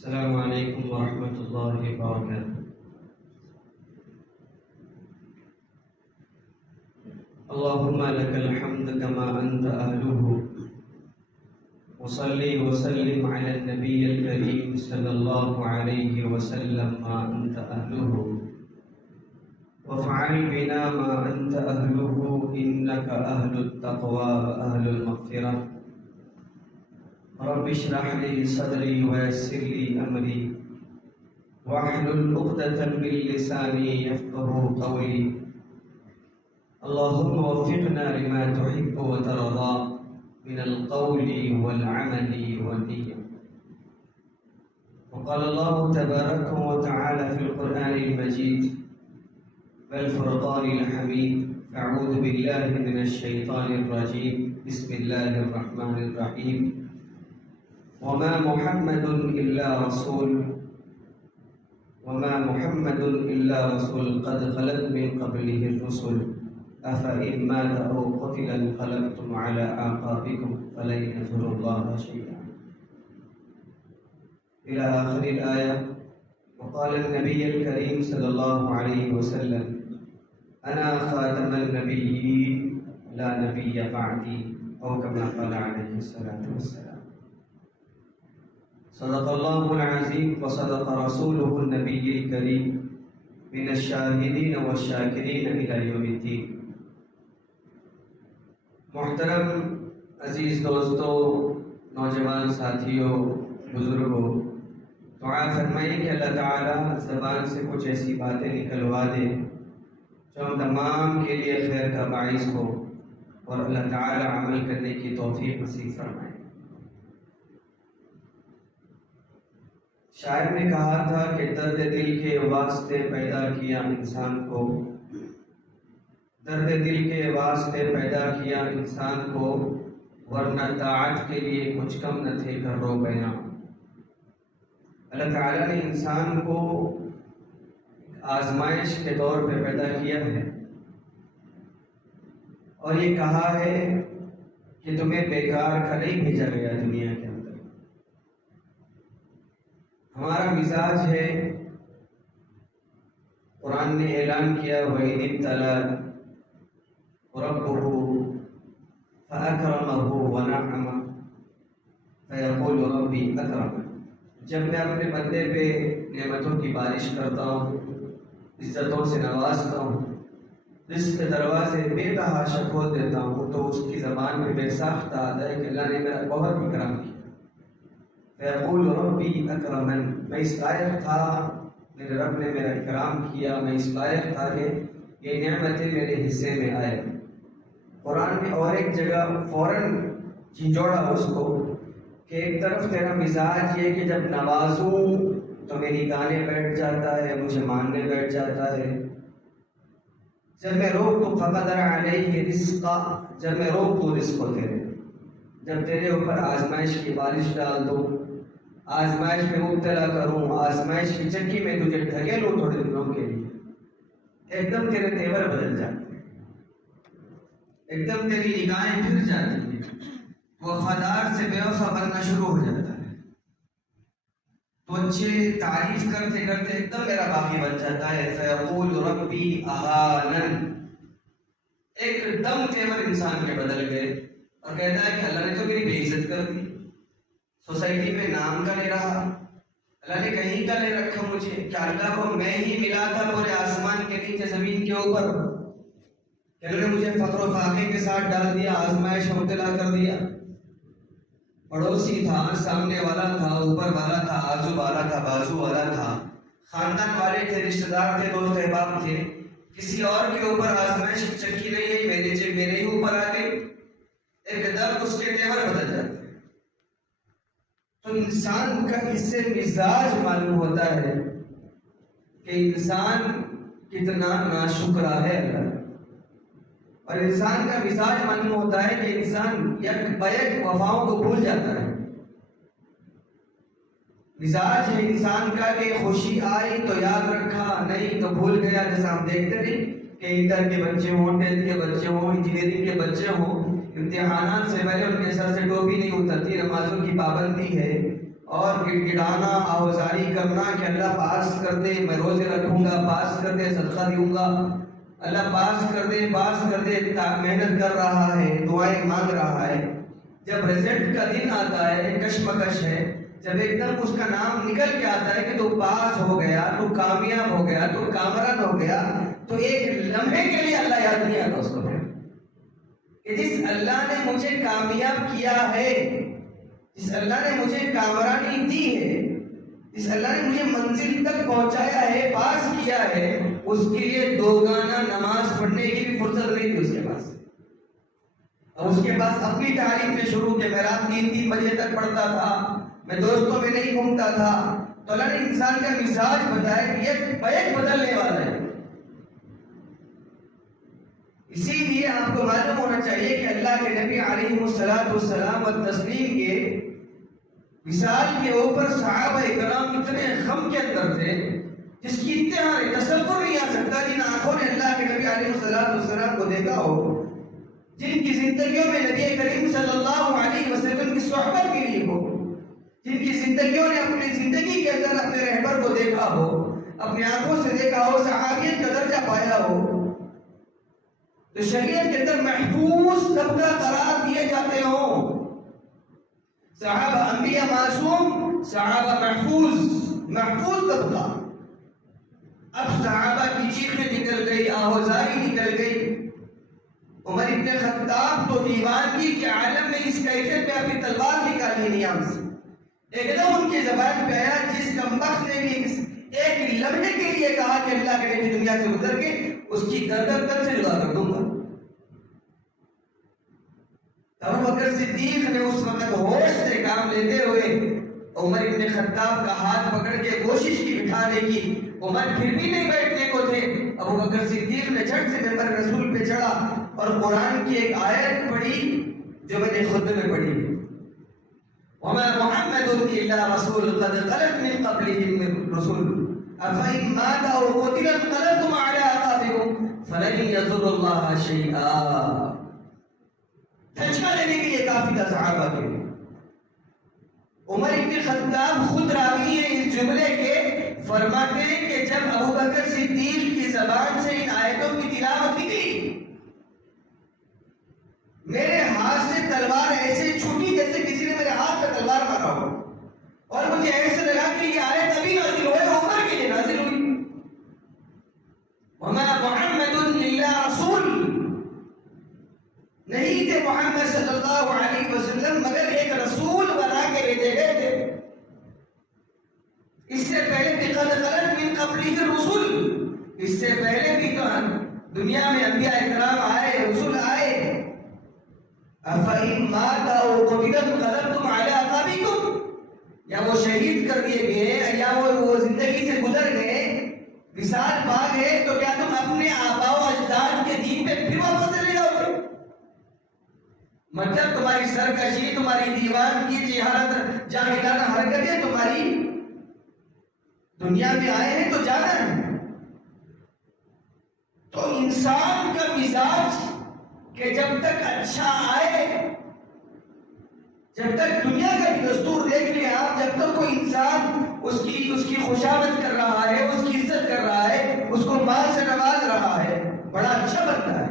السلام علیکم ورحمۃ اللہ وبرکاتہ۔ اللهم لك الحمد كما أنت أهله، وصلي وسلم على النبي الكريم صلى الله عليه وسلم ما أنت أهله، وافعل بنا ما أنت أهله إنك أهل التقوى وأهل المغفرة۔ رب اشرح لي صدري ويسر لي أمري واحلل عقدة من لساني يفقهوا قولي۔ اللهم وفقنا لما تحب وترضى من القول والعمل والنية۔ وقال الله تبارك وتعالى في القرآن المجيد والفرقان الحميد: أعوذ بالله من الشيطان الرجيم، بسم الله الرحمن الرحيم۔ وما محمد إلا رسول قد خلت من قبله الرسل أفإن مات أو قتل انقلبتم على أعقابكم فلن يضروا الله شيئا إلى آخر الآية۔ وقال النبي الكريم صلى الله عليه وسلم: أنا خاتم النبيين لا نبي بعدي، أو كما قال عليه الصلاة والسلام۔ صدق الله العظيم وصدق رسوله النبي الكريم، من الشاهدين والشاكرين إلى يوم الدين۔ محترم عزیز دوستوں، نوجوان ساتھیوں، بزرگوں، دعا فرمائیے کہ اللہ تعالیٰ زبان سے کچھ ایسی باتیں نکلوا دے جو ہم تمام کے لیے خیر کا باعث ہو، اور اللہ تعالیٰ عمل کرنے کی توفیق نصیب فرمائے۔ شاعر نے کہا تھا کہ درد دل کے واسطے پیدا کیا انسان کو، درد دل کے واسطے پیدا کیا انسان کو، ورنہ طاعت کے لیے کچھ کم نہ تھے کرو بیاں۔ اللہ تعالیٰ نے انسان کو آزمائش کے طور پہ پیدا کیا ہے، اور یہ کہا ہے کہ تمہیں بیکار کا نہیں بھیجا گیا دنیا کے اندر۔ ہمارا مزاج ہے، قرآن نے اعلان کیا وَإِذِ ابْتَلَى رَبُّهُ فَأَكْرَمَهُ وَنَعَّمَهُ فَيَقُولُ رَبِّي أَكْرَمَنِ۔ جب میں اپنے بندے پہ نعمتوں کی بارش کرتا ہوں، عزتوں سے نوازتا ہوں، رزق کے دروازے بے تحاشا کھول دیتا ہوں، تو اس کی زبان میں بے ساختہ آتا ہے کہ اللہ نے میرا بہت اکرام کیا۔ فَيَقُولُ رَبِّي أَكْرَمَنِ، میں اس لائق تھا، میرے رب نے میرا اکرام کیا، میں اس لائق تھا کہ یہ نعمتیں میرے حصے میں آئے۔ قرآن نے اور ایک جگہ فوراً جھنجھوڑا اس کو کہ ایک طرف تیرا مزاج یہ کہ جب نوازوں تو میری گانے بیٹھ جاتا ہے، مجھے ماننے بیٹھ جاتا ہے، جب میں روک تو فقدر علیہ رزقا، جب میں روک تو رزق کو تیرے، جب تیرے اوپر آزمائش کی بارش ڈال دوں، آزمائش میں مبتلا کروں، آزمائش کی چکی میں تجھے ڈھکیلوں تھوڑے دنوں کے لیے، ایک دم تیرے تیور بدل جاتے ہیں، ایک دم تیری نگاہیں پھر جاتی ہیں، وفادار سے بے وفا بننا شروع ہو جاتا ہے، تو اچھے تعریف کرتے کرتے ایک دم میرا باقی بن جاتا ہے۔ فیقول ربی اہانن، ایک دم تیور انسان کے بدل گئے، اور کہتا ہے کہ اللہ نے تو میری بے عزت کر دی، سوسائٹی میں نام کا نہیں رہا، اللہ نے کہیں کا نہیں رکھا مجھے، کیا اللہ کو میں ہی ملا تھا پورے آسمان کے نیچے زمین کے اوپر، کہ اللہ نے مجھے فقر و فاقے کے ساتھ ڈال دیا، آزمائش میں مبتلا کر دیا۔ پڑوسی تھا، سامنے والا تھا، اوپر والا تھا، آزو والا تھا، بازو والا تھا، خاندان والے تھے، رشتہ دار تھے، دوست احباب تھے، کسی اور کے اوپر آزمائش کی چکی نہیں ہے، میرے ہی اوپر آ گئی، ایک دم اس کے تیور بدل جاتے ہیں۔ تو انسان کا اس سے مزاج معلوم ہوتا ہے کہ انسان کتنا ناشکرا ہے اللہ، اور انسان کا مزاج معلوم ہوتا ہے کہ انسان یک بیک وفاؤں کو بھول جاتا ہے۔ مزاج ہے انسان کا کہ خوشی آئی تو یاد رکھا، نہیں تو بھول گیا۔ جیسا ہم دیکھتے نہیں کہ انٹر کے بچے ہوں، 10th کے بچے ہوں، انجینئرنگ کے بچے ہوں، امتحانات سے پہلے ان کے سر سے ٹوپی نہیں اترتی، نمازوں کی پابندی ہے، اور گڑ گڑانا آوازاری کرنا کہ اللہ پاس کر دے، میں روزے رکھوں گا، پاس کر دے، صدقہ دوں گا، اللہ پاس کر دے، پاس کر دے، محنت کر رہا ہے، دعائیں مانگ رہا ہے، جب رزلٹ کا دن آتا ہے کشمکش ہے، جب ایک دم اس کا نام نکل کے آتا ہے کہ تو پاس ہو گیا، تو کامیاب ہو گیا، تو کامران ہو گیا، تو ایک لمحے کے لیے اللہ یاد نہیں آتا اس کو پھر کہ جس اللہ نے مجھے کامیاب کیا ہے، جس اللہ نے مجھے کامرانی دی ہے، جس اللہ نے مجھے منزل تک پہنچایا ہے، پاس کیا ہے، اس کے لیے دوگانہ نماز پڑھنے کی بھی فرصت نہیں تھی اس کے پاس۔ اور اس کے پاس اپنی تعریفیں شروع کہ میں رات 3 بجے تک پڑھتا تھا، میں دوستوں میں نہیں گھومتا تھا۔ تو اللہ نے انسان کا مزاج بتایا کہ یہ بیک بدلنے والا ہے۔ اسی لیے آپ کو معلوم ہونا چاہیے کہ اللہ کے نبی علیہ السلام و تسلیم کے وصال کے اوپر صحابہ کرام اتنے غم کے اندر تھے جس کی انتہا تصور نہیں آ سکتا۔ جن آنکھوں نے اللہ کے نبی علیہ السلام کو دیکھا ہو، جن کی زندگیوں میں نبی کریم صلی اللہ علیہ وسلم کی صحبت ملی ہو، جن کی زندگیوں نے اپنی زندگی کے اندر اپنے رہبر کو دیکھا ہو، اپنے آنکھوں سے دیکھا ہو، صحابیت کا درجہ پایا ہو، تو شریعت کے اندر محفوظ طبقہ قرار دیے جاتے ہوں۔ صحابہ انبیاء معصوم، صحابہ محفوظ طبقہ۔ اب صحابہ کی چیخیں نکل گئی، آوازاری نکل گئی۔ عمر ابن خطاب تو دیوانگی کے عالم میں اس کیفیت میں اپنی تلوار نکالی نیام سے، ایک دم ان کی زبان پہ آیا جس کمبخت نے بھی ایک لمحے کے لیے کہا کہ اللہ کے نبی دنیا سے گزر کے اس کی گردن تل سے جدا کر دوں گا۔ ابوبکر صدیق نے اس وقت ہوش سے کام لیتے ہوئے عمر ابن خطاب کا ہاتھ پکڑ کے کوشش کی بٹھانے کی، عمر پھر بھی نہیں بیٹھنے کو تھے۔ ابوبکر صدیق نے جھٹ سے ممبر رسول پہ چڑھا اور قرآن کی ایک آیت پڑھی جو میں نے خطبے میں پڑھی، وَمَا مُحَمَّدٌ إِلَّا رَسُولٌ قَدْ خَلَتْ مِن قَبْلِهِ الرُّسُلُ أَفَإِن مَاتَ أَوْ قُتِلَ انقلبتم عَلَىٰ أَعْقَابِكُمْ فَلَن يَضُرَّ اللَّهَ شَيْئًا۔ دھچکا لینے کے لیے کافی تھا صحابہ کے لیے۔ عمر ابن خطاب خود راوی ہیں اس جملے کے، فرماتے ہیں کہ جب ابوبکر صدیق کی زبان سے ان آیتوں کی تلاوت نکلی، میرے ہاتھ سے تلوار ایسے چھوٹی جیسے کسی نے میرے ہاتھ پہ تلوار مارا ہو، اور مجھے ایسے لگا کہ یہ آیت ابھی نازل ہوئے، عمر کے لیے نازل ہوئی۔ وَمَا مُحَمَّدٌ إِلَّا رَسُولٌ، نہیں تھے محمد صلی اللہ علیہ وسلم مگر ایک رسول بنا کے بھیجے گئے تھے۔ اس سے پہلے بھی قد خلت من قبلہ الرسل، اس سے پہلے بھی تو دنیا میں انبیاء اکرام آئے، رسول آئے۔ افإن مات أو قتل انقلبتم على أعقابكم، یا وہ شہید کر دیے گئے یا وہ زندگی سے گزر گئے، وصال پا گئے، تو کیا تم اپنے آباء و اجداد کے دین پہ پھر واپس چلے جاؤ گے؟ مطلب تمہاری سرکشی، تمہاری دیوانگی، جاہلانہ حرکتیں تمہاری دنیا میں آئے ہیں تو جانا ہے۔ تو انسان کا مزاج کہ جب تک اچھا آئے، جب تک دنیا کا بھی دستور دیکھ لیں آپ، جب تک کوئی انسان اس کی خوشامد کر رہا ہے، اس کی عزت کر رہا ہے، اس کو مال سے نواز رہا ہے، بڑا اچھا بنتا ہے،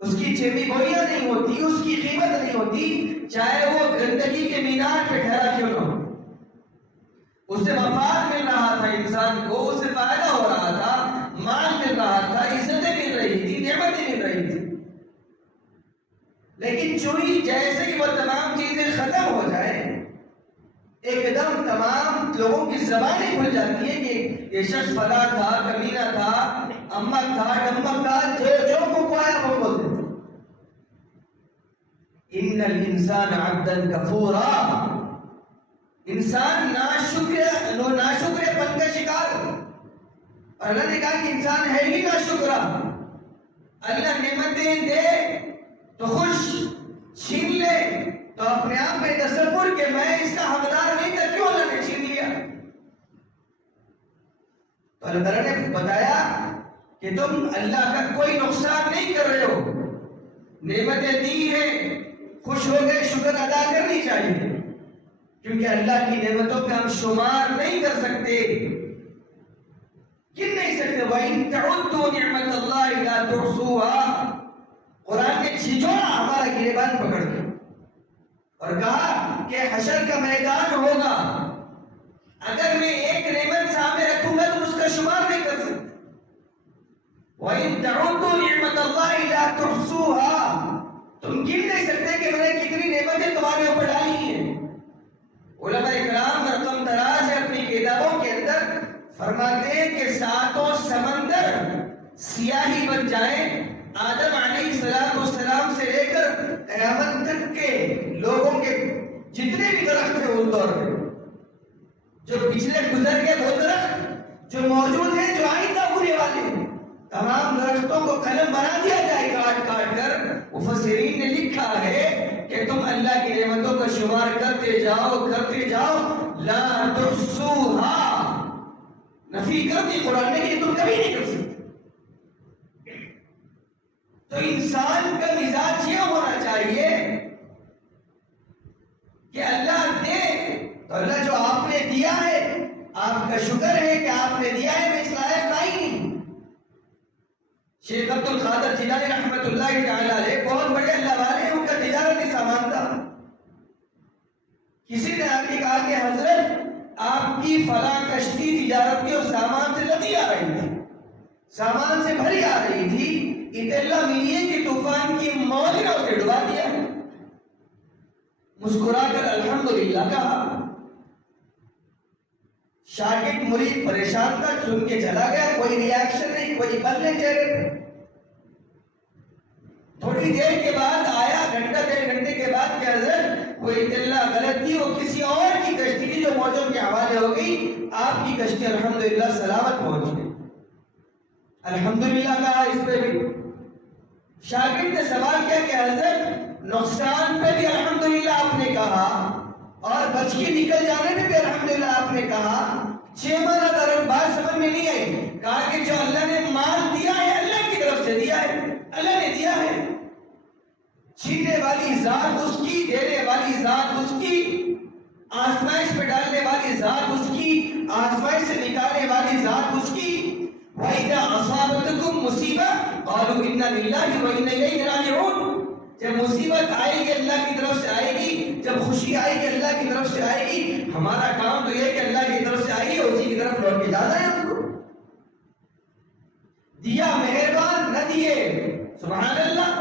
اس کی چیمی گوئیاں نہیں ہوتی، اس کی قیمت نہیں ہوتی، چاہے وہ گندگی کے مینار پہ ٹھہرا کیوں نہ ہو۔ اس سے مفاد مل رہا تھا انسان کو، اس سے فائدہ ہو رہا تھا، مال مل رہا تھا، عزتیں مل رہی تھی، نعمتیں مل رہی تھی۔ لیکن چوری جیسے ہی وہ تمام چیزیں ختم ہو جائیں، ایک دم تمام لوگوں کی زبانیں کھل جاتی ہیں کہ یہ شخص فلاں تھا، کمینہ تھا، امک تھا، ڈمک تھا، جو کو آیا وہ بولتے تھے۔ ان الانسان عبدا کفورا، انسان ناشکر پن کا شکار۔ اور اللہ نے کہا کہ انسان ہے ہی ناشکرا، اللہ نعمتیں دے تو خوش، چھین لے تو اپنے آپ میں تصور کہ میں اس کا حقدار نہیں تھا، کیوں اللہ نے چھین لیا؟ تو اللہ تعالیٰ نے بتایا کہ تم اللہ کا کوئی نقصان نہیں کر رہے ہو، نعمتیں دی ہیں، خوش ہو گئے، شکر ادا کرنی چاہیے کیونکہ اللہ کی نعمتوں پہ ہم شمار نہیں کر سکتے، گن نہیں سکتے۔ وَإِن تَعُدُّوا نِعْمَةَ اللَّهِ لَا تُحْصُوهَا، قرآن نے چھچوڑا ہمارا گریبان پکڑ کے اور کہا کہ حشر کا میدان ہوگا، اگر میں ایک نعمت سامنے رکھوں گا تو اس کا شمار نہیں کر سکتا۔ وَإِن تَعُدُّوا نِعْمَةَ اللَّهِ لَا تُحْصُوهَا، تم گن نہیں سکتے کہ میں نے کتنی نعمتیں تمہارے اوپر ڈالی ہیں۔ علماء اکرام رقم دراز ہے اپنی کتابوں کے اندر فرماتے ہیں کہ ساتوں سمندر سیاہی بن جائیں، آدم علیہ السلام سے لے کر قیامت تک کے لوگوں کے جتنے بھی درخت ہیں اس دور میں، جو پچھلے گزر گئے وہ درخت، جو موجود ہیں، جو آئندہ ہونے والے ہیں، تمام درختوں کو قلم بنا دیا جائے کاٹ کاٹ کر۔ مفسرین نے لکھا ہے کہ تم اللہ کی نعمتوں کا شمار کرتے جاؤ لا تحصوها، نفی کر دی قرآن نے کہ تم کبھی نہیں کر سکتے۔ تو انسان کا مزاج یہ ہونا چاہیے کہ اللہ دے تو اللہ جو آپ نے دیا ہے آپ کا شکر ہے کہ آپ نے دیا ہے، میں اس لائق نہیں۔ شیخ عبد القادر جیلانی رحمت اللہ تعالی علیہ بہت بڑے اللہ والے ہیں، ان کا تجارتی سامان تھا۔ کسی نے آ کے کہا کہ حضرت آپ کی فلاں کشتی تجارت کے اور سامان سے لدی آ رہی تھی، سامان سے بھری آ رہی تھی، اطلاع ملی ہے کہ طوفان کی موج نے اسے ڈبا دیا۔ مسکرا کر الحمدللہ کہا۔ شاگرد مرید پریشان تھا، سن کے چلا گیا، کوئی ری ایکشن نہیں، کوئی بل نہیں چہرے۔ تھوڑی دیر کے بعد آیا، گھنٹہ ڈیڑھ گھنٹے کے بعد کہ حضرت کوئی اطلاع غلط تھی، وہ کسی اور کی کشتی تھی جو موجوں کے حوالے ہو گئی، آپ کی کشتی الحمدللہ سلامت پہنچ گئی۔ الحمدللہ کہا اس پہ بھی۔ شاگرد نے سوال کیا کہ حضرت نقصان پہ بھی الحمدللہ آپ نے کہا اور بچ کے نکل جانے میں بھی الحمدللہ آپ نے کہا، 6 ماہ درد بات سمجھ میں نہیں آئی۔ کہا کہ جو اللہ نے مال دیا ہے اللہ کی طرف سے دیا ہے، اللہ نے دیا ہے، چھیننے والی ذات اس کی، دینے والی ذات اس کی، آزمائش پہ ڈالنے والی ذات اس کی، آزمائش سے نکالنے والی ذات اس کی۔ وَإِذَا أَصَابَتْكُمْ مُصِيبَةٌ قَالُوا إِنَّا لِلَّهِ وَإِنَّا إِلَيْهِ رَاجِعُونَ، جب مصیبت آئے گی اللہ کی طرف سے آئے گی، جب خوشی آئے گی اللہ کی طرف سے آئے گی، ہمارا کام تو یہ ہے کہ اللہ کی طرف سے آئے گی اسی کی طرف لوٹ کے جانا ہے ہم کو۔ دیا مہربان، نہ دیے سبحان اللہ۔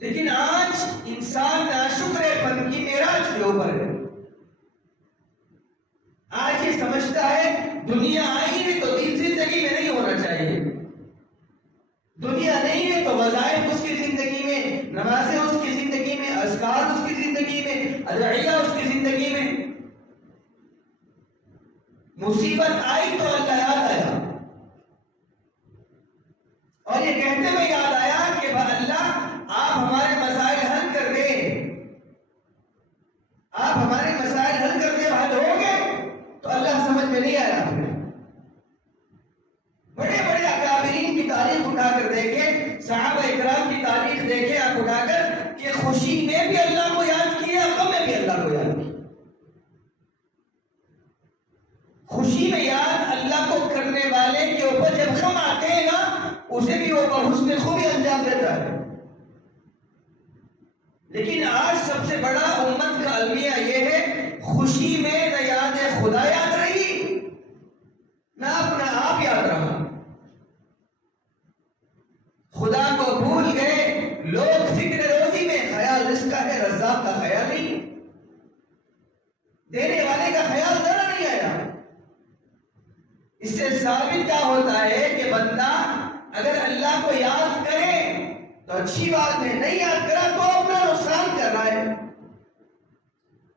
لیکن آج انسان ناشکر پن کی معراج کے اوپر ہے۔ آج یہ سمجھتا ہے دنیا آئی ہے تو دین زندگی میں نہیں ہونا چاہیے، دنیا نہیں ہے تو وظائف اس کی زندگی میں، نمازیں اس کی زندگی میں، اذکار اس کی زندگی میں، ادعیہ اس کی زندگی میں۔ مصیبت آئی تو اللہ یاد آیا، اور یہ کہتے ہوئے یاد آیا کہ اللہ آپ ہمارے مسائل حل کر دیں، آپ ہمارے مسائل حل کر دیں، حل ہو گئے تو اللہ سمجھ میں نہیں آیا۔ بڑے بڑے اکابرین کی تاریخ اٹھا کر دیکھیں، صحابہ اکرام کی تاریخ دیکھیں آپ اٹھا کر کہ خوشی میں بھی اللہ کو یاد کیا، غم میں بھی اللہ کو یاد کیا۔ خوشی میں یاد اللہ کو کرنے والے کے اوپر جب غم آتے ہیں نا، اسے بھی وہ بحسن خوبی انجام دیتا ہے۔ لیکن آج سب سے بڑا امت کا المیہ یہ ہے، خوشی میں نہ یاد خدا یاد رہی نہ اپنا آپ یاد رہا، خدا کو بھول گئے لوگ، فکر روزی میں خیال رزق کا ہے، رزاق کا خیال نہیں، دینے والے کا خیال ذرا نہیں آیا۔ اس سے ثابت کیا ہوتا ہے کہ بندہ اگر اللہ کو یاد کرے تو اچھی بات ہے، نہیں یاد کرا تو اپنا نقصان کر رہا ہے۔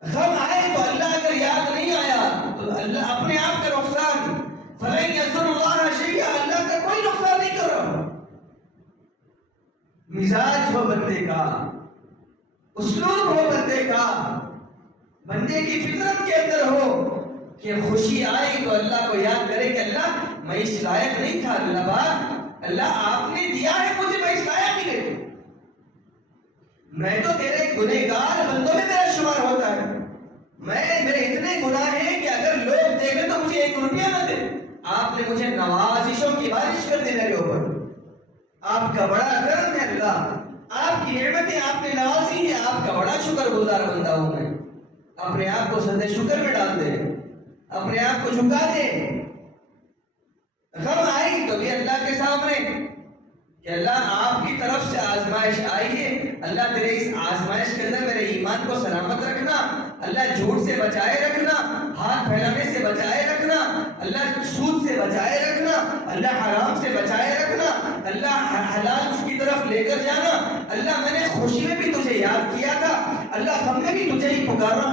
غم آئے تو اللہ اگر یاد نہیں آیا تو اللہ اپنے آپ کا نقصان، فَلَن يَضُرَّ اللَّهَ شَيْئًا، اللہ کا کوئی نقصان نہیں کر رہا۔ مزاج ہو بندے کا، اسلوب ہو بندے کا، بندے کی فطرت کے اندر ہو کہ خوشی آئی تو اللہ کو یاد کرے کہ اللہ میں اس لائق نہیں تھا، اللہ آپ نے دیا ہے مجھے، میں اس لائق ہی نہیں، میں تو تیرے گنہگار بندوں میں میرا شمار ہوتا ہے، میرے اتنے گناہ ہیں کہ اگر لوگ دیکھیں تو مجھے 1 روپیہ نہ دے. آپ نے مجھے نوازشوں کی بارش کر دی میرے اوپر. آپ کا بڑا کرم ہے اللہ, آپ کی نعمتیں آپ نے نوازی ہیں, آپ کا بڑا شکر گزار بندہ ہوں میں. اپنے آپ کو سجدہ شکر میں ڈال دے, اپنے آپ کو جھکا دے. غم آئی تو بھی اللہ کے سامنے کہ اللہ آپ کی طرف سے آزمائش آئی ہے, اللہ تیرے اس آزمائش کے اندر میرے ایمان کو سلامت رکھنا, اللہ جھوٹ سے بچائے رکھنا, ہاتھ پھیلانے سے بچائے رکھنا, اللہ سود سے بچائے رکھنا, اللہ حرام سے بچائے رکھنا, اللہ حلال کی طرف لے کر جانا. اللہ میں نے خوشی میں بھی تجھے یاد کیا تھا, اللہ ہم نے بھی تجھے ہی پکارا.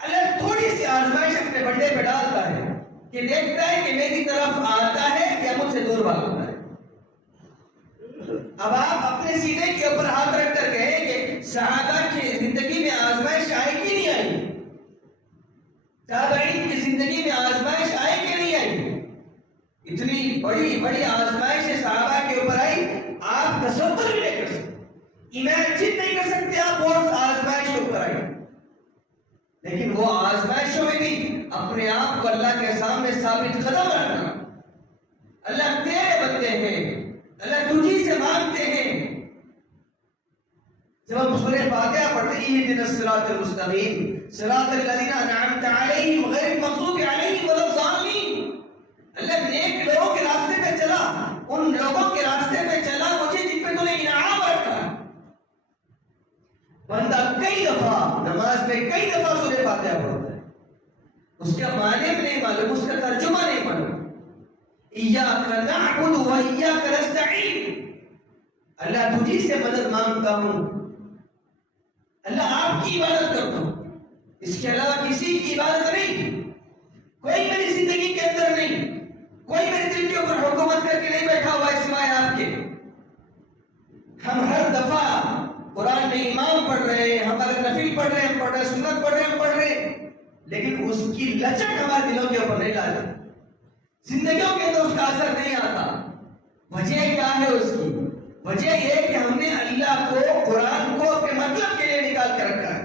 اللہ تھوڑی سی آزمائش اپنے بندے پہ ڈالتا ہے کہ دیکھتا ہے کہ میری طرف آتا ہے یا مجھ سے دور بھاگتا ہے. اب آپ اپنے سینے کے اوپر ہاتھ رکھ کر کہیں کہ صحابہ کی زندگی میں آزمائش آئی کہ نہیں آئی, تابعین کی زندگی میں آزمائش آئی کہ نہیں آئی. اتنی بڑی بڑی آزمائش صحابہ کے اوپر آئی, آپ تصور بھی نہیں کر سکتے, امیجن نہیں کر سکتے آپ وہ آزمائش کے اوپر آئی. لیکن وہ آزمائشوں میں بھی اپنے آپ کو اللہ کے سامنے ثابت قدم رکھنا. اللہ تیرے بندے ہیں, اللہ تجھی سے مانگتے ہیں. جب ہم سورہ فاتحہ پڑھتے ہیں اهدنا الصراط المستقیم صراط الذین انعمت علیہم غیر المغضوب علیہم ولا الضالین, اللہ نیک لوگوں کے راستے پہ چلا, ان لوگوں کے راستے پہ چلا مجھے جن پہ تو نے انعام رکھا. بندہ کئی دفعہ نماز میں کئی دفعہ سورہ فاتحہ پڑھتا ہے, اس کا معنی بھی نہیں معلوم, اس کا ترجمہ نہیں معلوم. ایاک نعبد و ایاک نستعین, اللہ تجھی سے مدد مانگتا ہوں, اللہ آپ کی عبادت کرتا ہوں, اس کے علاوہ کسی کی عبادت نہیں. کوئی میری زندگی کے اندر نہیں, کوئی میرے دل کے اوپر حکومت کر کے نہیں بیٹھا ہوا سوائے آپ کے. ہم ہر دفعہ قرآن میں امام پڑھ رہے ہیں, ہم اگر نفل پڑھ رہے ہیں ہم پڑھ رہے ہیں, سنت پڑھ رہے ہیں ہم پڑھ رہے ہیں, لیکن اس کی لچک ہمارے دلوں کے اوپر نہیں لاتی, زندگیوں کے اندر اس کا اثر نہیں آتا. وجہ کیا ہے اس کی؟ وجہ یہ کہ ہم نے اللہ کو, قرآن کو اپنے مطلب کے لیے نکال کے رکھا ہے.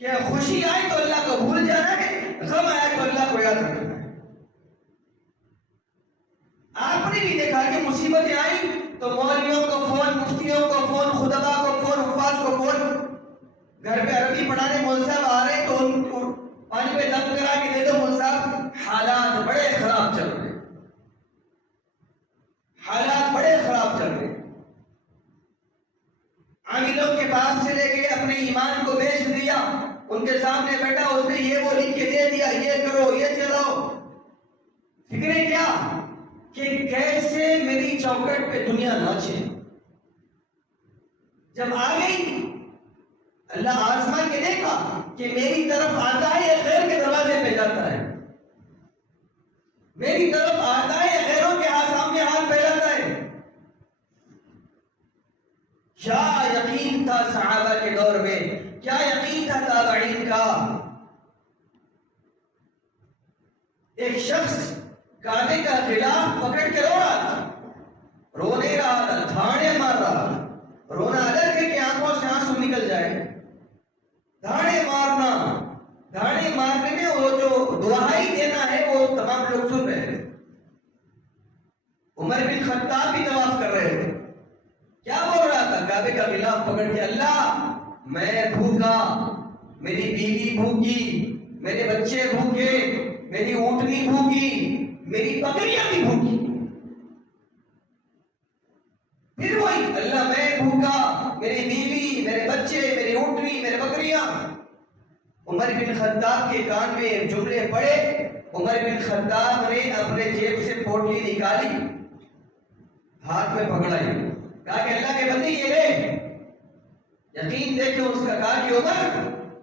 کہ خوشی آئی تو اللہ کو بھول جانا ہے, غم آیا تو اللہ کو یاد رکھنا ہے. آپ نے بھی دیکھا کہ مصیبتیں آئی تو مولویوں کو فون, مفتیوں کو فون, خطبہ کو فون, حفاظ کو فون, گھر پہ عربی پڑھانے مول صاحب آ رہے تو ان کو پانی پہ دم کرا کے دے دو مول صاحب. حالات بڑے خراب چل رہے, حالات بڑے خراب چل رہے. عاملوں کے پاس چلے گئے, اپنے ایمان کو بیچ دیا, ان کے سامنے بیٹھا, اس نے یہ وہ لکھ کے دے دیا, یہ کرو یہ چلاؤ. فکریں کیا کہ کیسے میری چوکٹ پہ دنیا ناچے. جب آ گئی اللہ آزما کے دیکھا کہ میری طرف آتا ہے یا غیر کے دروازے پہ جاتا ہے, میری طرف آتا ہے یا غیروں کے سامنے ہاتھ پھیلاتا ہے. کیا یقین تھا صحابہ کے دور میں, کیا یقین تھا تابعین کا. ایک شخص کعبے کا غلاف پکڑ کے رو رہا تھا, رو نہیں رہا تھا, دھاڑے مار رہا تھا. رونا الگ ہے کہ آنکھوں سے آنسو نکل جائے, دھاڑے مارنا, دھاڑے مارنے میں وہ جو دعائی دینا ہے وہ تمام لوگ سن رہے تھے. عمر بن خطاب بھی طواف کر رہے تھے. کیا بول رہا تھا کعبے کا غلاف پکڑ کے, اللہ میں بھوکا, میری بیوی بھوکی, میرے بچے بھوکے, میری اونٹنی بھوکی, میری بکریاں بھی بھوکی. پھر وہی اللہ میں بھوکا, میری بیوی, میرے بچے, میری اونٹنی, میرے بکریاں. عمر بن خطاب کے کان میں جملے پڑے. عمر بن خطاب نے اپنے جیب سے پوٹلی نکالی, ہاتھ میں پکڑائی, کہا کہ اللہ کے بندے یہ لے. یقین دیکھو اس کا, کہا کہ عمر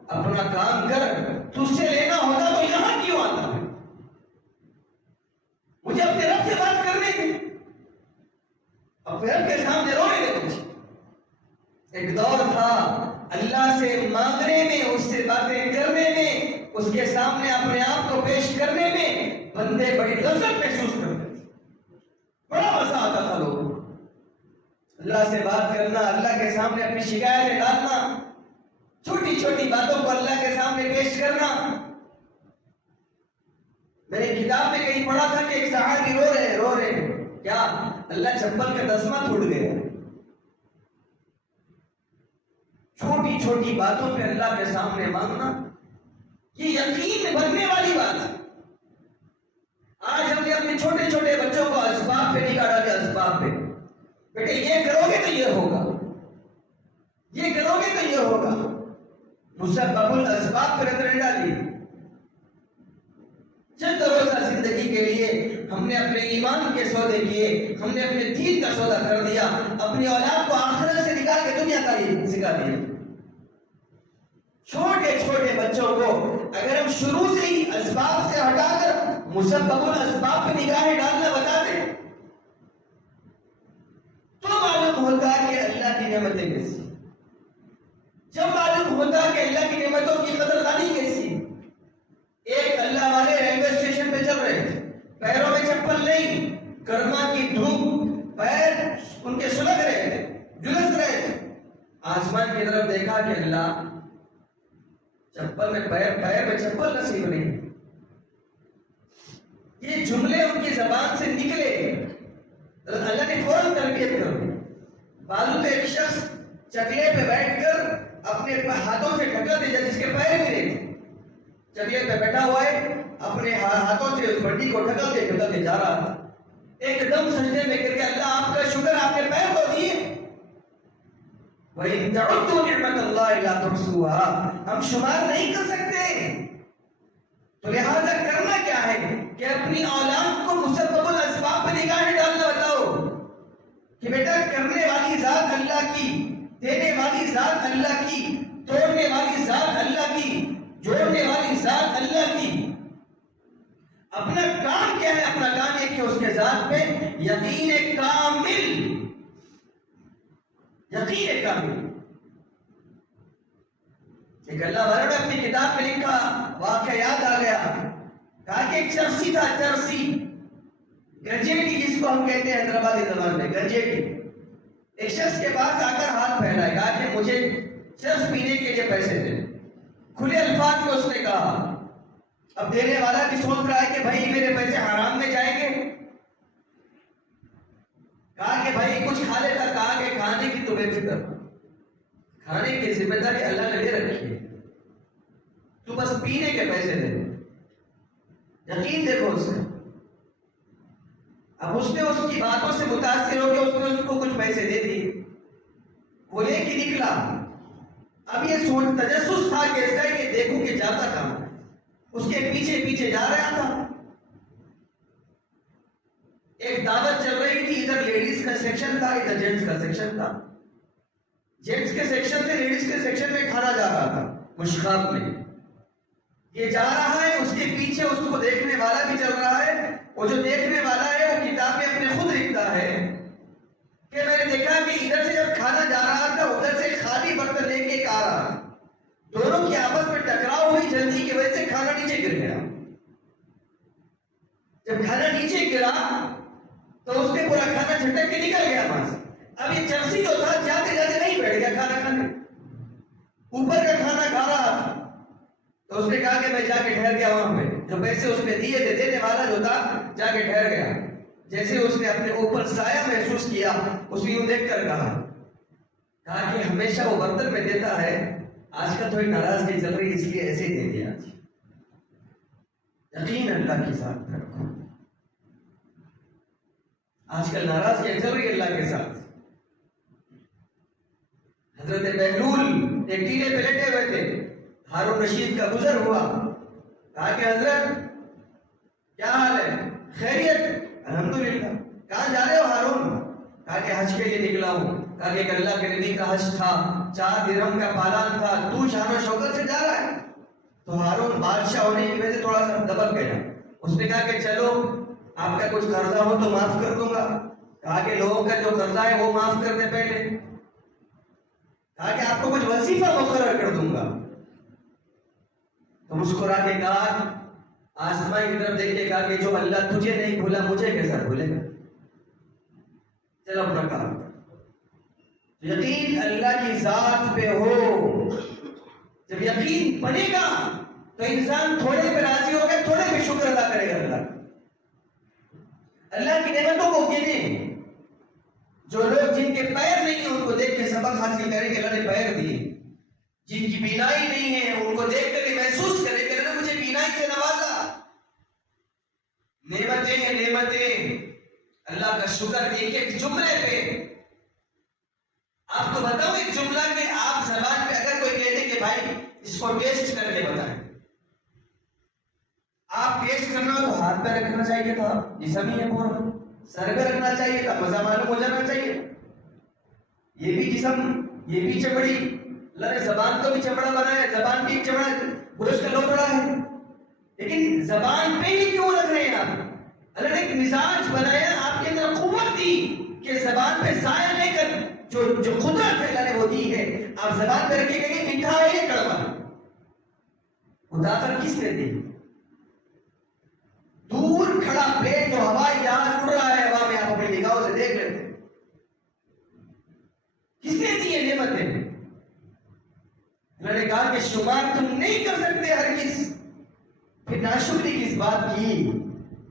اپنا کام کر, تجھ سے لینا ہوتا تو یہاں کیوں آتا, مجھے اپنے رب سے بات کرنے دے, اپنے رب کے سامنے رونے دے مجھے. ایک دور تھا اللہ سے مانگنے میں, اس سے باتیں کرنے میں, اس کے سامنے اپنے آپ کو پیش کرنے میں بندے بڑی لذت محسوس کرتے تھے, بڑا مزہ آتا تھا. لوگ اللہ سے بات کرنا، اللہ کے سامنے اپنی شکایتیں ڈالنا، چھوٹی چھوٹی باتوں کو اللہ کے سامنے پیش کرنا۔ میں نے کتاب میں کہیں پڑھا تھا کہ ایک صحابی رو رہے ہیں، کیا؟ اللہ چپل کا تسمہ ٹوٹ گیا۔ چھوٹی چھوٹی باتوں پہ اللہ کے سامنے مانگنا، یہ یقین میں بننے والی بات ہے۔ آج ہم نے اپنے چھوٹے چھوٹے بچوں کو اسباب پہ نہیں ڈالا، اسباب پہ بیٹے یہ کرو گے تو یہ ہوگا، یہ کرو گے تو یہ ہوگا، مسبب الاسباب پہ نظر ڈالی۔ چند روزہ زندگی کے لیے ہم نے اپنے ایمان کے سودے کیے، ہم نے اپنے دین کا سودا کر دیا، اپنی اولاد کو آخرت سے نکال کے دنیا کا ہی سکھا دیا۔ چھوٹے چھوٹے بچوں کو اگر ہم شروع سے ہی اسباب سے ہٹا کر مسبب الاسباب پہ نگاہیں ڈالنا بتا دیں تو معلوم ہوتا کہ اللہ کی نعمتیں کیسی، جب معلوم ہوتا کہ اللہ کی نعمتوں کی قدردانی کیسی۔ ایک اللہ والے ریلوے اسٹیشن پہ چل رہے تھے، پیروں میں چپل نہیں، گرما کی دھوپ، پیر ان کے سلگ رہے تھے، جلس رہے تھے، آسمان کی طرف دیکھا کہ اللہ چپل میں پیر میں چپل نصیب نہیں۔ یہ جملے ان کی زبان سے نکلے، اللہ نے فوراً تربیت کر دی۔ بازو پہ ایک شخص چکلے پہ بیٹھ کر اپنے ہاتھوں سے ڈھکا دے جس کے پیر گرے تھے، چکلے پہ بیٹھا ہوا ہے، اپنے ہاتھوں سے اس بڈی کو ڈھکا دے جا رہا تھا۔ ایک دم سجدے میں گر کے اللہ آپ کا شکر، آپ نے پیر کو دیے۔ وَإِن تَعُدُّوا نِعْمَتَ اللَّهِ لَا تُحْصُوهَا، ہم شمار نہیں کر سکتے۔ تو لہذا کرنا کیا ہے کہ اپنی اولاد کو مسبب الاسباب پہ نگاہیں ڈالنا بتاؤ کہ بیٹا کرنے والی ذات اللہ کی، دینے والی ذات اللہ کی، توڑنے والی ذات اللہ کی، جوڑنے والی ذات اللہ کی۔ اپنا کام کیا ہے؟ اپنا کام یہ کہ اس کے ذات پہ یقین کامل، یقین کامل۔ ایک اللہ والوں نے اپنی کتاب میں لکھا، واقعہ یاد آ گیا، کہا کہ ایک چرسی تھا، چرسی گنجیٹی جس کو ہم کہتے ہیں حیدرآبادی زبان میں، گنجیٹی۔ ایک شخص کے پاس آ کر ہاتھ پھیلائے، کہا کہ مجھے چرس پینے کے لیے پیسے دے۔ کھلے الفاظ میں اس نے کہا۔ اب دینے والا بھی سوچ رہا ہے کہ بھائی میرے پیسے حرام میں جائیں گے، کہا کہ بھائی کچھ کھا لیتا، کہا کہ کھانے کی تو بے فکر، کھانے کی ذمہ داری اللہ نے لے رکھی ہے، تو بس پینے کے پیسے دے۔ یقین دیکھو اس کا۔ اب اس نے اس کی باتوں سے متاثر ہو کے اس نے اس کو کچھ پیسے دے دیے، وہ لے کے نکلا۔ اب یہ سوچ تجسس تھا کہ اس کا کہ دیکھوں کہ جاتا کہاں، اس کے پیچھے پیچھے جا رہا تھا۔ ایک دعوت چل رہی تھی، ادھر لیڈیز کا سیکشن تھا، ادھر جینٹس کا سیکشن تھا۔ جینٹس کے سیکشن سے لیڈیز کے سیکشن میں کھانا جا رہا تھا، مشخاب میں۔ یہ جا رہا ہے، اس کے پیچھے اس کو دیکھنے والا بھی چل رہا ہے، اور جو دیکھنے والا ہے وہ کتاب میں اپنے خود لکھتا ہے کہ میں نے دیکھا کہ ادھر سے جب کھانا جا رہا تھا، ادھر سے خالی برتن لے کے آ رہا تھا، دونوں کی آپس میں ٹکراؤ ہوئی جلدی کی وجہ سے کھانا نیچے گر گیا۔ جب کھانا نیچے گرا تو اس نے پورا کھانا جھٹک کے نکل گیا وہاں سے۔ اب یہ چرسی جو تھا جاتے جاتے نہیں بیٹھ گیا کھانا کھانے، اوپر کا کھانا کھا رہا تھا، تو اس نے کہا کہ میں جا کے ٹھہر گیا وہاں پہ، جو پیسے اس نے دیے تھے، دینے والا جو تھا جا کے ٹھہر گیا۔ جیسے اس نے اپنے اوپر سایہ محسوس کیا، اس نے یوں دیکھ کر کہا کہ ہمیشہ وہ برتن میں دیتا ہے، آج کا تھوڑی ناراضگی چل رہی اس لیے ایسے ہی دے دیا۔ یقین اللہ کی ذات پہ رکھو، آج کل ناراضگی چل رہی ہے اللہ کے ساتھ۔ حضرت بہلول ایک ٹیلے پہ لیٹے ہوئے تھے، ہارون رشید کا گزر ہوا، کہا کہ حضرت کیا حال ہے؟ خیریت؟ الحمدللہ۔ کہاں جا رہے ہو ہارون؟ کہا کہ حج کے لیے نکلا ہوں۔ کہا کہ اللہ کے نبی کا حج تھا، 4 درہم کا پالان تھا، تو شان و شوکت سے جا رہا ہے؟ تو ہارون بادشاہ ہونے کی وجہ سے تھوڑا سا دبک گیا۔ اس نے کہا کہ چلو آپ کا کچھ قرضہ ہو تو معاف کر دوں گا۔ کہا کہ لوگوں کا جو قرضہ ہے وہ معاف کر دیں پہلے۔ کہا کہ آپ کو کچھ وظیفہ مقرر کر دوں گا۔ تو مسکرا کے کہا، آسمان کی طرف دیکھ کے کہا کہ جو اللہ تجھے نہیں بھولا مجھے کیسا بھولے گا، چلو اپنا کام۔ یقین اللہ کی ذات پہ ہو. جب یقین بنے گا تو انسان تھوڑے پہ راضی ہو گیا, تھوڑے پہ شکر ادا کرے گا. اللہ کی نعمتوں کو گنے. جو لوگ جن کے پیر نہیں ہیں ان کو دیکھ کے سبق حاصل کریں کہ اللہ نے پیر دیے. جن کی بینائی نہیں ہے ان کو دیکھ کر محسوس کریں کہ اللہ نے مجھے بینائی سے نوازا. نعمتیں ہیں نعمتیں. اللہ کا شکر ایک ایک جملے پہ. آپ کو بتاؤں ایک جملہ کہ آپ زبان پہ اگر کوئی کہتے کہ بھائی اس کو ٹیسٹ کر کے بتائیں, آپ ٹیسٹ کرنا ہو تو ہاتھ پہ رکھنا چاہیے تھا, جسم ہی ہے پورا. سر پہ رکھنا چاہیے تھا, مزہ معلوم ہو جانا چاہیے. یہ بھی جسم, یہ بھی چمڑی. اللہ نے زبان کو بھی چمڑا بنایا, زبان بھی چمڑا گوشت کا لوتڑا ہے. لیکن زبان پہ ہی کیوں رکھ رہے ہیں آپ؟ اللہ نے ایک مزاج بنایا, آپ کے اندر قوت دی کہ زبان پہ ضائع لے کر جو قدرت ہے اللہ نے وہ دی ہے. آپ زبان پہ رکھے گئے میٹھا ہے یا کڑوا, وہ طاقت کس نے دی؟ دور کھڑا پلیٹ جو ہوائی جہاز اڑ رہا ہے ہوا میں, آپ اپنی نگاہوں سے دیکھ لیتے ہیں, کس نے دی یہ نعمتیں؟ اللہ نے کہا کہ شمار تم نہیں کر سکتے ہرگز. پھر ناشکری کس بات کی؟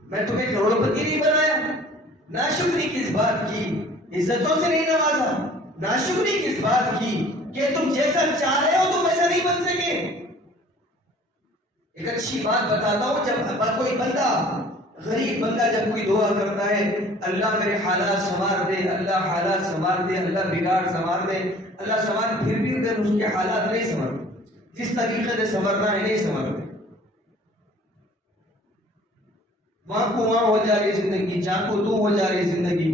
میں تمہیں کروڑ پتی نہیں بنایا. ناشکری کس بات کی؟ عزتوں سے نہیں نوازا. ناشکری کس بات کی کہ تم جیسا چاہ رہے ہو تم ویسا نہیں بن سکے. ایک اچھی بات بتاتا ہوں, جب کوئی بندہ, غریب بندہ جب کوئی دعا کرتا ہے اللہ میرے حالات سنوار دے, اللہ حالات سنوار دے, اللہ بگاڑ سنوار دے, اللہ سنوار, پھر بھی اگر اس کے حالات نہیں سنورتے, جس طریقے سے سنورنا ہے نہیں سنورتے, وہاں کو وہاں ہو جا رہی زندگی, جہاں کو تو ہو جا رہی زندگی,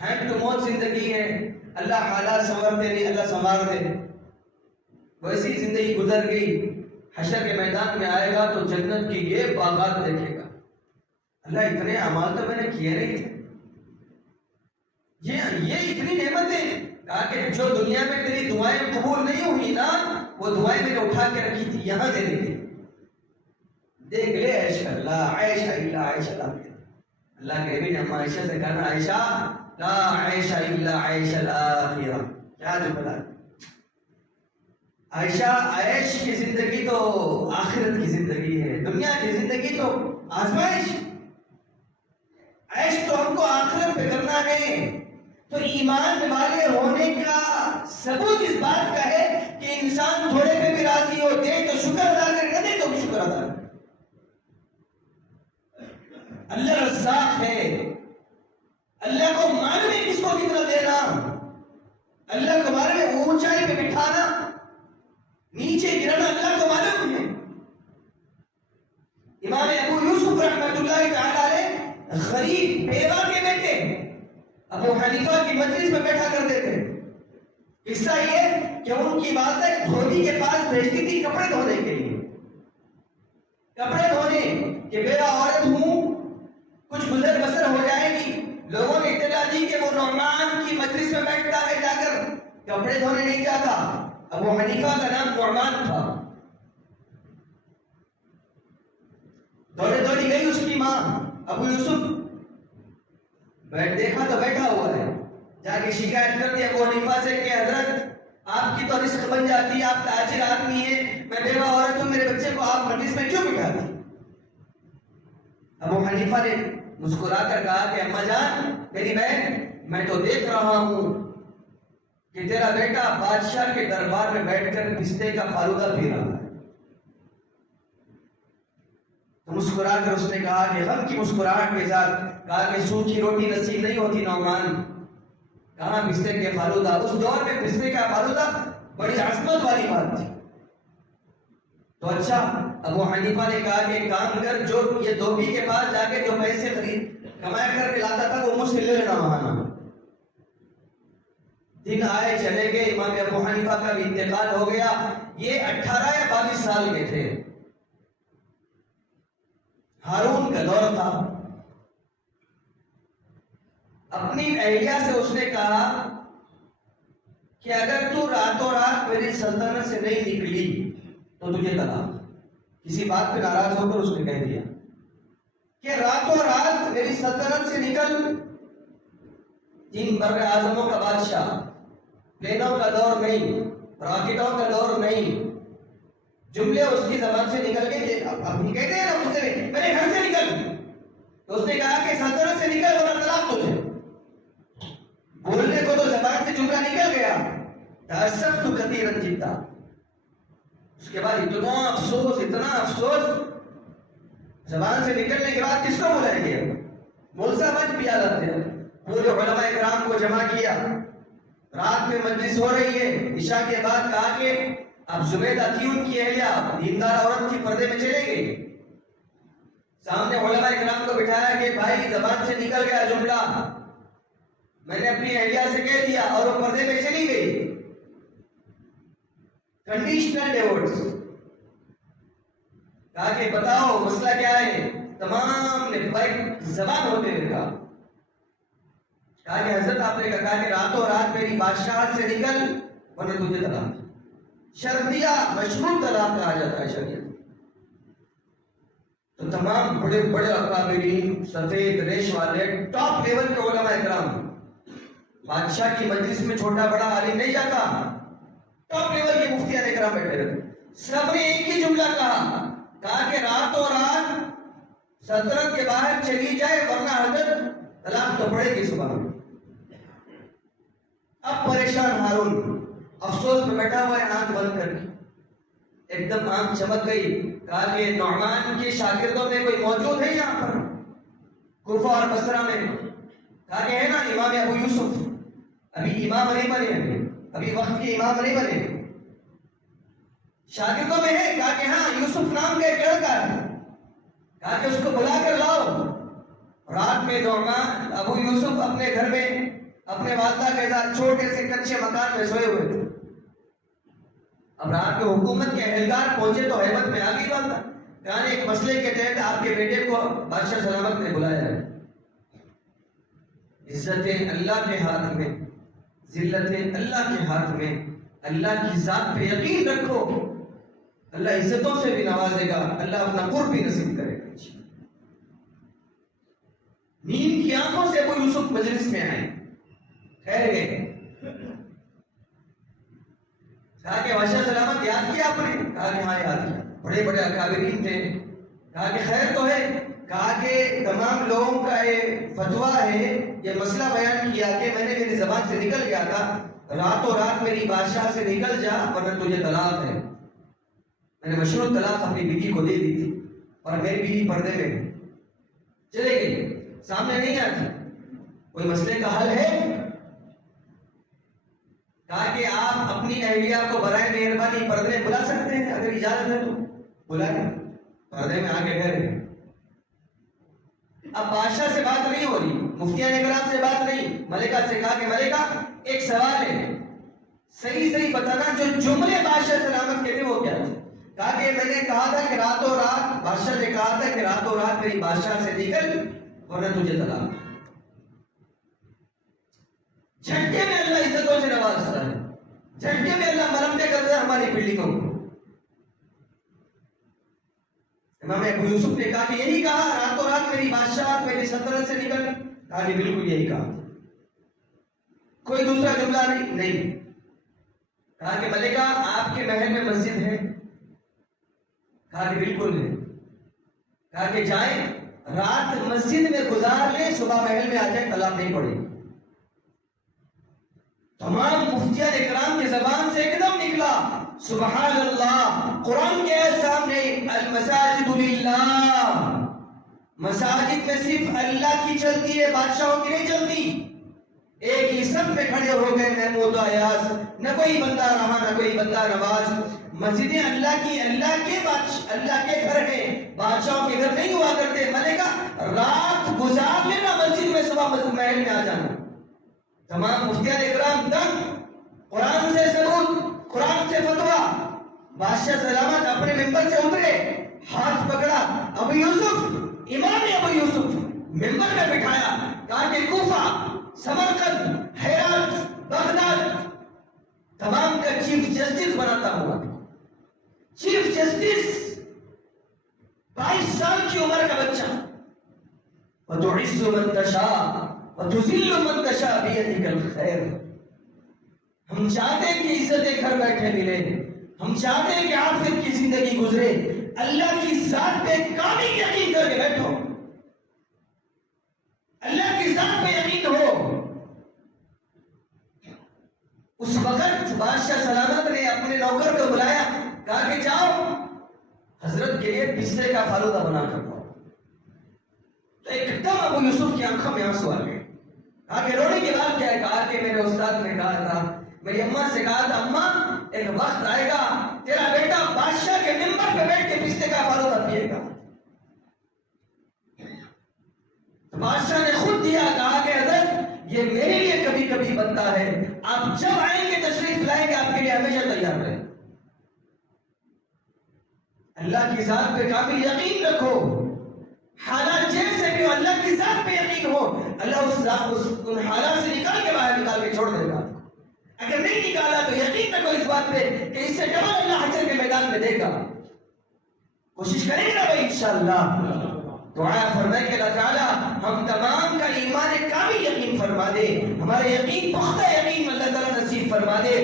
ہینڈ ٹو موت زندگی ہے. اللہ حالات سنورتے نہیں, اللہ سنوار دے. ویسی زندگی گزر گئی. حشر کے میدان میں آئے گا تو جنت کی یہ باغات دیکھے گا. اللہ اتنے اعمال تو میں نے کیے نہیں تھے, یہ اتنی نعمتیں. کہا کہ جو دنیا میں تیری دعائیں قبول نہیں ہوئی نا, وہ دعائیں میں نے اٹھا کے رکھی تھی, یہاں دے دیں گے. دیکھ لے عائشہ, اللہ عائشہ الا عائشہ. اللہ کے نبی نے اما عائشہ سے کہا عائشہ لا عائشہ الا عائشہ الاخرہ. کیا جملہ ہے عائشہ, عائش کی زندگی تو آخرت کی زندگی ہے, دنیا کی زندگی تو آزمائش. عائش تو ہم کو آخرت پہ کرنا ہے. تو ایمان والے ہونے کا ثبوت اس بات کا ہے کہ انسان تھوڑے پہ بھی راضی ہو, دے تو شکر ادا کرے, نہ دے تو بھی شکر ادا کرے. اللہ رزاق ہے. اللہ کو معلوم ہے کس کو کتنا دینا. اللہ کو معلوم ہے اونچائی پہ بٹھانا, نیچے گرانا اللہ کو معلوم ہے. امام ابو یوسف رحمۃ اللہ تعالی علیہ غریب بیوہ کے بیٹے ابو حنیفہ کی مجلس میں بیٹھا کرتے تھے. قصہ یہ کہ ان کی والدہ دھوبی کے پاس بھیجتی تھی کپڑے دھونے کے لیے, کپڑے دھونے کہ بیوہ عورت ہوں, کچھ گزر بسر ہو جائے گی. لوگوں نے اطلاع دی کہ وہ نعمان کی مجلس میں بیٹھتا ہے, جا کر کپڑے دھونے نہیں جاتا. ابو حنیفہ کا نام نعمان تھا. دوڑے دوڑی گئی اس کی ماں ابو یوسف, دیکھا تو بیٹھا ہوا ہے, جا کے شکایت کر دی ابو حنیفہ سے کہ حضرت آپ کی تو رزق بن جاتی ہے, آپ تاجر آدمی ہیں, میں بیوہ عورت ہوں, میرے بچے کو آپ مجلس میں کیوں بٹھاتی؟ ابو حنیفہ نے مسکرا کر کہا کہ اماں جان میری بہن, میں تو دیکھ رہا ہوں کہ تیرا بیٹا بادشاہ کے دربار میں بیٹھ کر پستے کا فالودہ پی رہا ہے. تو مسکرا کر اس نے کہا کہ غم کی مسکراہٹ کے ساتھ کہا کہ سوکھی روٹی نصیب نہیں ہوتی نعمان, کہاں پستے کے فالودہ. اس دور میں پستے کا فالودہ بڑی عظمت والی بات تھی. تو اچھا, ابو حنیفہ نے کہا کہ کام کر, جو یہ دھوبی کے پاس جا کے جو پیسے کمایا کر کے لاتا تھا وہ مجھ سے لے لینا وہاں. دن آئے چلے گئے, امام ابو حنیفہ کا بھی انتقال ہو گیا. یہ 18 یا 22 سال کے تھے. ہارون کا دور تھا. اپنی اہلیہ سے اس نے کہا کہ اگر تو راتوں رات میری سلطنت سے نہیں نکلی تو تجھے طلاق. کسی بات پہ ناراض ہو کر اس نے کہہ دیا کہ راتوں رات میری سلطنت سے نکل, 3 بر اعظموں کا بادشاہ, پلینوں کا دور نہیں، راکٹوں کا دور نہیں. جملے اس کی زبان سے نکل گئے. اب یہ کہتے ہیں نا مجھ سے میرے گھر سے نکل، تو اس نے کہا کہ سلطنت سے نکل ورنہ طلاق تجھے. بولنے کو تو زبان سے جملہ نکل گیا. تأسفت کثیرا جدا. اس کے بعد اتنا افسوس زبان سے نکلنے کے بعد کس کو بلائیں گے؟ مولسا بن پیا جاتے ہیں. پورے علماء کرام کو جمع کیا. رات میں مجلس ہو رہی ہے. عشاء کے بعد کہا کہ اب زبیدہ تھی ان کی اہلیہ، دیندار عورت کی، پردے میں چلے گئی. سامنے علماء کرام کو بٹھایا کہ بھائی زبان سے نکل گیا جملہ، میں نے اپنی اہلیہ سے کہہ دیا اور وہ پردے میں چلی گئی. Conditional divorce. کہا کہ بتاؤ مسئلہ کیا ہے؟ تمام نے زبان ہوتے ہوئے کہا کہ حضرت آپ نے کہا کہ راتوں رات میری بادشاہ سے نکل ورنہ تجھے طلاق. شرطیہ مشروط طلاق کہا جاتا ہے شریعت. تو تمام بڑے بڑے اکابرین، سفید ریش والے ٹاپ لیول کے علماء کرام، بادشاہ کی مجلس میں چھوٹا بڑا عالم نہیں جاتا، ٹاپ لیول کے مفتیان کرام بیٹھے رہتے. سب نے ایک ہی جملہ کہا کہ راتوں رات سلطنت کے باہر چلی جائے ورنہ حضرت طلاق تو پڑے گی صبح میں. اب پریشان ہارون افسوس میں بیٹھا ہوا ہے آنکھ بند کر کے. ایک دم آنکھ چمک گئی. کہا کہ نعمان کے شاگردوں میں کوئی موجود ہے یہاں پر کوفہ اور بصرہ میں؟ کہا کہ ہے نا امام ابو یوسف. ابھی امام نہیں بنے، ابھی وقت کے امام نہیں بنے. شاگردوں میں ہے؟ کہا کہ ہاں یوسف نام کا ایک لڑکا ہے. کہا کہ اس کو بلا کر لاؤ. رات میں نعمان ابو یوسف اپنے گھر میں اپنے والدہ کے ساتھ چھوٹے سے کچے مکان میں سوئے ہوئے تھے. اب رات میں حکومت کے اہلکار پہنچے تو حیبت میں آ گئی والدہ. کہا ایک مسئلے کے تحت آپ کے بیٹے کو بادشاہ سلامت نے بلایا ہے. عزتیں اللہ کے ہاتھ میں، ذلتیں اللہ کے ہاتھ میں. اللہ کی ذات پہ یقین رکھو، اللہ عزتوں سے بھی نوازے گا، اللہ اپنا قرب بھی نصیب کرے گا. نیند کی آنکھوں سے ابو یوسف مجلس میں آئے، ٹھہر گئے. کہا کہ بادشاہ سلامت یاد کیا آپ نے؟ کہا کہ ہاں یاد کیا. بڑے بڑے اکابرین تھے. کہا کہ خیر تو ہے؟ کہا کہ تمام لوگوں کا یہ فتویٰ ہے، یہ مسئلہ بیان کیا کہ میں نے میری زبان سے نکل گیا تھا راتوں رات میری بادشاہ سے نکل جا ورنہ تجھے طلاق ہے. میں نے مشروط طلاق اپنی بیوی کو دے دی تھی اور میری بیوی پردے میں چلے گئی، سامنے نہیں آتی. کوئی مسئلے کا حل ہے؟ کہا کہ آپ اپنی اہلیہ کو برائے مہربانی پردے میں بلا سکتے ہیں، اگر اجازت ہے تو بلائیں. پردے میں آ کے گھر. اب بادشاہ سے بات نہیں ہو رہی، مفتیان کرام سے بات نہیں. ملکہ سے کہا کہ ملکہ ایک سوال ہے، صحیح بتانا جو جملے بادشاہ سلامت کے تھے وہ کیا تھے؟ کہا کہ میں نے کہا تھا کہ راتوں رات، بادشاہ نے کہا تھا کہ راتوں رات میری بادشاہ سے نکل ورنہ تجھے طلاق. جھٹکے میں اللہ عزتوں سے نوازتا ہے، جھٹکے میں اللہ مرمتے کرتا ہے ہماری بلڈنگوں کو. امام ابو یوسف نے کہا کہ یہی کہا راتوں رات میری بادشاہ میری سلطنت سے نکل؟ کہا کہ بالکل یہی کہا، کوئی دوسرا جملہ نہیں. کہا کہ ملکہ آپ کے محل میں مسجد ہے؟ کہا کہ بالکل ہے. کہا کہ جائیں رات مسجد میں گزار لیں، صبح محل میں آ جائیں، طلاق نہیں پڑے. تمام مفتیان اکرام کی زبان سے ایک دم نکلا سبحان اللہ. قرآن کے سامنے المساجد للہ، مساجد میں صرف اللہ کی چلتی ہے، بادشاہوں کی نہیں چلتی. ایک ہی سب میں کھڑے ہو گئے محمود و ایاز، نہ کوئی بندہ رہا نہ کوئی بندہ نواز. مسجدیں اللہ کی، اللہ کے گھر ہیں، بادشاہوں کے گھر نہیں ہوا کرتے. ملکہ رات گزار لینا مسجد میں، صبح محل میں آ جانا. تمام مفتیان اکرام دم، قرآن سے ثبوت، قرآن سے فتویٰ. بادشاہ سلامت اپنے ممبر سے اترے، ہاتھ پکڑا ابو یوسف، امام ابو یوسف ممبر میں بٹھایا. کہا کہ کوفہ، سمرقند، ہرات، بغداد تمام کا چیف جسٹس بناتا ہوا. چیف جسٹس 22 سال کی عمر کا بچہ. وَتُعِزُّ مَن تَشَاءُ وَتُذِلُّ مَن تَشَاءُ بِيَدِكَ الْخَيْرُ. ہم چاہتے ہیں کہ عزتیں گھر بیٹھے ملے، ہم چاہتے ہیں کہ عافیت کی زندگی گزرے، اللہ کی ذات پہ کامل یقین کر کے بیٹھو، اللہ کی ذات پہ یقین ہو۔ اس وقت بادشاہ سلامت نے اپنے نوکر کو بلایا، کہا کہ جاؤ حضرت کے لیے پستے کا فالودہ بنا کر لاؤ۔ تو ایک دم ابو یوسف کی آنکھوں میں آنسو آ گئے، کہا کہ رونے کی بات کیا ہے؟ کہا کہ میرے استاد نے کہا تھا، میری اماں سے کہا تھا، اماں ایک وقت آئے گا تیرا بیٹا بادشاہ کے منبر پہ بیٹھ کے پستے کا فالودہ پیے گا۔ تو بادشاہ نے خود دیا، کہا کہ حضرت یہ میرے لیے کبھی کبھی بنتا ہے، آپ جب آئیں گے تشریف لائیں گے آپ کے لیے ہمیشہ تیار رہے۔ اللہ کی ذات پہ کامل یقین رکھو، حالات جیسے بھی ہو اللہ کی ذات پہ یقین ہو، اللہ ان حالات سے نکال کے باہر نکال کے چھوڑ دے گا۔ اگر نہیں نکالا تو یقین رکھو اس بات پہ کہ اس سے ڈبل اللہ حشر کے میدان میں دے گا۔ کوشش کریں گے نا بھائی انشاءاللہ۔ دعا فرمائے کہ اللہ تعالیٰ ہم تمام کا ایمان کامل یقین فرما دے، ہمارے یقین پختہ یقین اللہ تعالیٰ نصیب فرما دے۔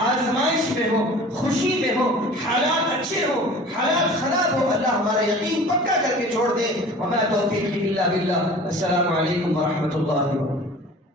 آزمائش میں ہو، خوشی میں ہو، حالات اچھے ہو، حالات خراب ہو، اللہ ہمارا یقین پکا کر کے چھوڑ دے۔ وما توفیقی الا باللہ۔ السلام علیکم ورحمۃ اللہ وبرکاتہ۔